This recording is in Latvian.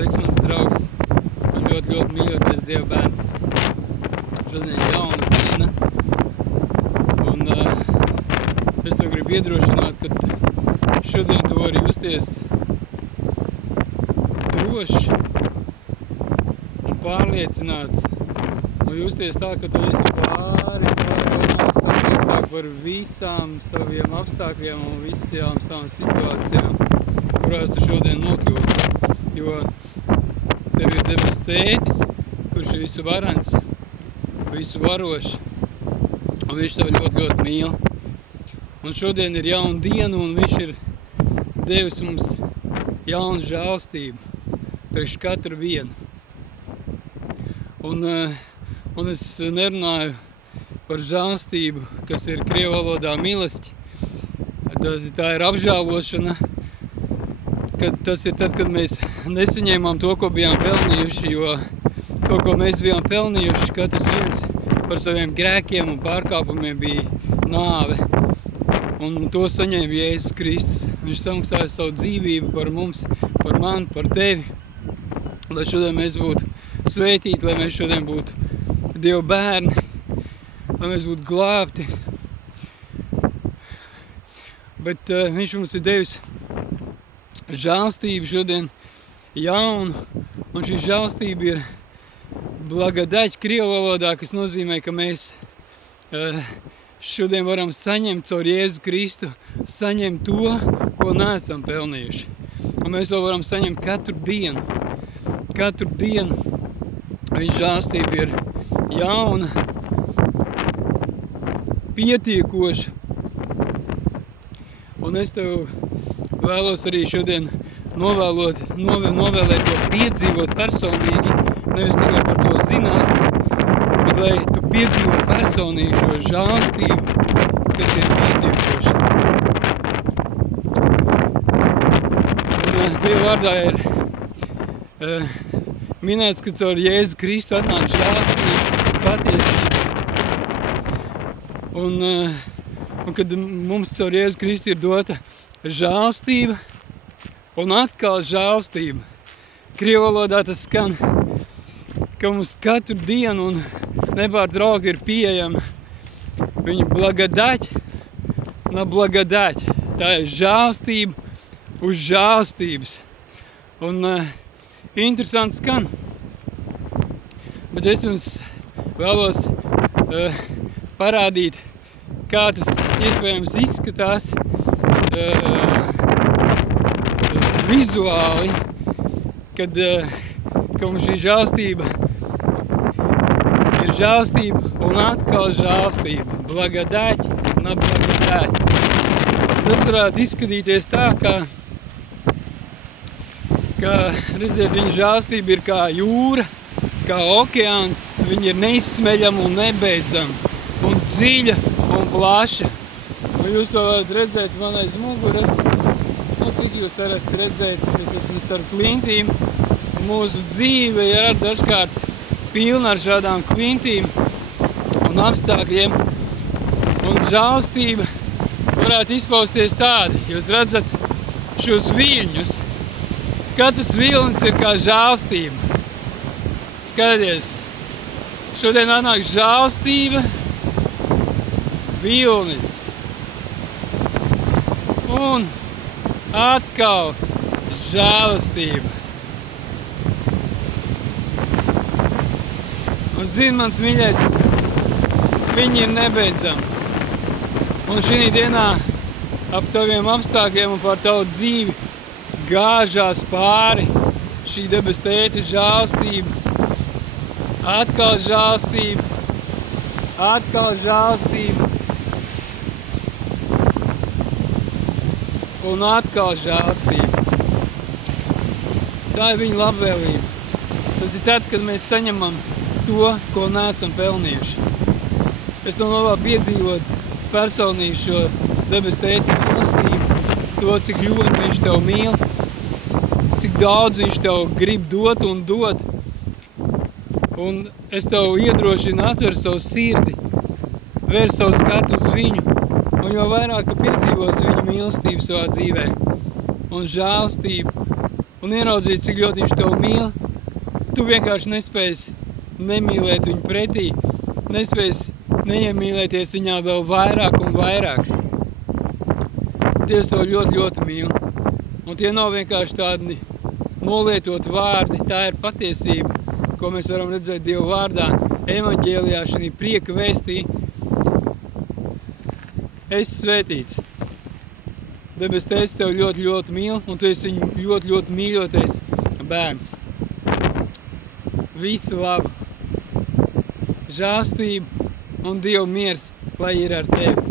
sveiks mans draugs. Man ļoti mīļoties Dieva bērns. Šodien ir jauna diena. Un es tev gribu iedrošināt, ka šodien tu vari justies drošs un pārliecināts. Un justies tā, ka tu esi pāri par visām saviem apstākļiem un visām savām situācijām, kurās tu šodien nokļūsi. Jo tev ir debes tētis, kurš ir visu varens, visu varošs, un viņš tev ļoti mīl. Un šodien ir jauna diena, un viņš ir devis mums jaunu žēlstību priekš katru vienu. Un es nerunāju par žēlstību, kas ir krievu valodā milosti. Tā ir apžēlošana. Tas ir tad, kad mēs nesaņēmām to, ko bijām pelnījuši, jo to, ko mēs bijām pelnījuši, katrs viens par saviem grēkiem un pārkāpumiem bija nāve. Un to saņēma Jēzus Kristus. Viņš samaksāja savu dzīvību par mums, par mani, par tevi. Lai šodien mēs būtu svētīti, lai mēs šodien būtu Dieva bērni, lai mēs būtu glābti. Bet viņš mums ir devis žēlstību šodien jaunu, un šī žēlstība ir blagadać krievu valodā, kas nozīmē, ka mēs šodien varam saņemt caur Jēzu Kristu, saņemt to, ko neesam pelnījuši. Un mēs to varam saņemt katru dienu. Katru dienu viņa žēlstība ir jauna, pietiekoša. Un es tev vēlos arī šodien novēlēt to piedzīvot personīgi, nevis tikai par to zināt, bet lai tu piedzīvo personīgi šo žēlstību, kas ir pietiekoša. Un Dieva vārdā ir minēts, ka caur Jēzu Kristu atnāk žēlstība, patiesība. Un kad mums caur Jēzu Kristu ir dota žēlstība un atkal žēlstība. Krievu valodā tas skan, ka mums katru dienu un nepārtraukti ir pieejama viņa blagadać na blagadać. Tā ir žēlstība uz žēlstības. Un interesanti skan, bet es jums vēlos parādīt, kā tas iespējams izskatās vizuāli, kad mums šī žēlstība ir žēlstība un atkal žēlstība. Blagadać na blagadać. Tas varētu izskatīties tā, ka redziet, viņa žēlstība ir kā jūra, kā okeāns. Viņa ir neizsmeļama un nebeidzama, un dziļa un plaša. Un jūs to varat redzēt man aiz muguras. Cik jūs varat redzēt, es esmu starp klintīm. Mūsu dzīve ir dažkārt pilna ar šādām klintīm un apstākļiem. Un žēlstība varētu izpausties tādi. Jūs redzat šos viļņus. Katrs viļņs ir kā žēlstība. Skaties, šodien atnāk žēlstība, viļnis. Un atkal žēlastība. Un zini, mans mīļais, viņi ir nebeidzami. Un šī dienā ap taviem apstākļiem un par tavu dzīvi gāžās pāri šī debes tēta žēlastība. Atkal žēlastība. Atkal žēlastība. Un atkal žēlstība. Tā ir viņa labvēlība. Tas ir tad, kad mēs saņemam to, ko neesam pelnījuši. Es to novēlu piedzīvot personīgi šo debes tēta mīlestību, to, cik ļoti viņš tev mīl, cik daudz viņš tev grib dot un dot. Un es tev iedrošinu atver savu sirdi, vēr savu skatu uz viņu, un jo vairāk tu piedzīvos viņa mīlestību savā dzīvē un žēlstību, un ieraudzīs, cik ļoti viņš tev mīl, tu vienkārši nespēsi nemīlēt viņu pretī, nespēsi neiemīlēties viņā vēl vairāk un vairāk. Dievs tev ļoti, ļoti mīl. Un tie nav vienkārši tādi nolietot vārdi, tā ir patiesība, ko mēs varam redzēt Dieva vārdā, evaņģēlijā, šī prieka vēstī. Esi svētīts. Debes Tēvs tev ļoti, ļoti mīl, un tu esi viņu ļoti, ļoti mīļotais bērns. Visu labu, žāstību un Dieva miers, lai ir ar tevi.